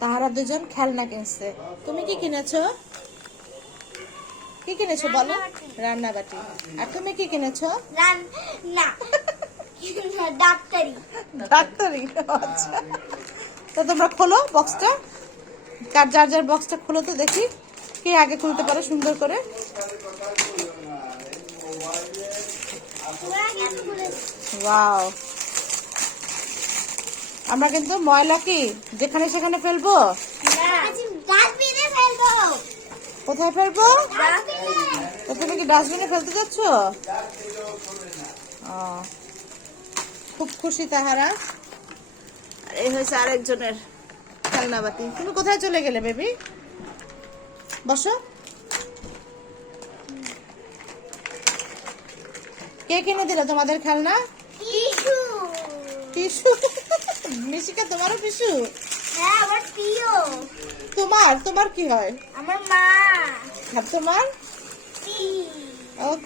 তাহারা দুজন খেলনা কিনছে। তুমি কি কিনেছো? কি কিনেছো বলো? রান্না বাটি। আর তুমি কি কিনেছো? না ডাক্তারি। ডাক্তারি। আচ্ছা, তো তোমরা খোলো বক্সটা, কার যার যার বক্সটা খোলো তো দেখি কে আগে খুলতে পারে সুন্দর করে। ওয়াও, আমরা কিন্তু ময়লা কি যেখানে সেখানে ফেলবো? কোথায় ফেলবো? তো তুমি কি ডাস্টবিনে ফেলতে যাচ্ছ? খুব খুশি তাহারা। আর এই হয়েছে আরেকজনের খেলনা বাতি। তুমি কোথায় চলে গেলে বেবি? বসো। কে কিনে দিল তোমাদের খেলনা? পিসু। মিশিকা তোমারও পিসু? হ্যাঁ, আমার প্রিয়। তোমার তোমার কি হয়? আমার মা। আর তোমার? কি? ওকে।